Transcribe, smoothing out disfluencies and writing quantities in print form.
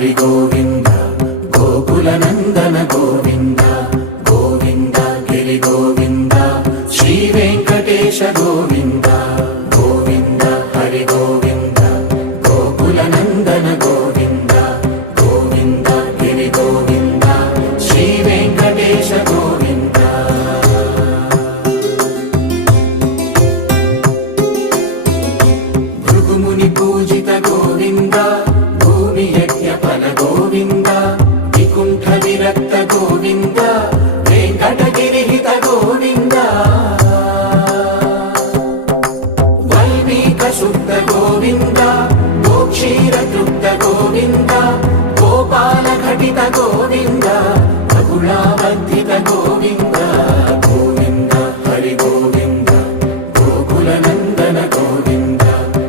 హరి గోవింద గోకుల నందన గోవింద గోవింద గిరి గోవింద శ్రీ వెంకటేశ గోవింద గోవింద హరి గోవింద గోకుల నందన గోవింద గోవింద గిరి గోవింద శ్రీ వెంకటేశ గోవింద భృగుముని పూజిత గోవింద భూమి యజ్ఞ ఫల గోవింద వికుంఠ విరక్త గోవింద వెంకటగిరిహిత గోవింద వైదిక శుద్ధ గోవింద గోక్షీర తృప్త గోవింద గోపాల ఘటిత గోవింద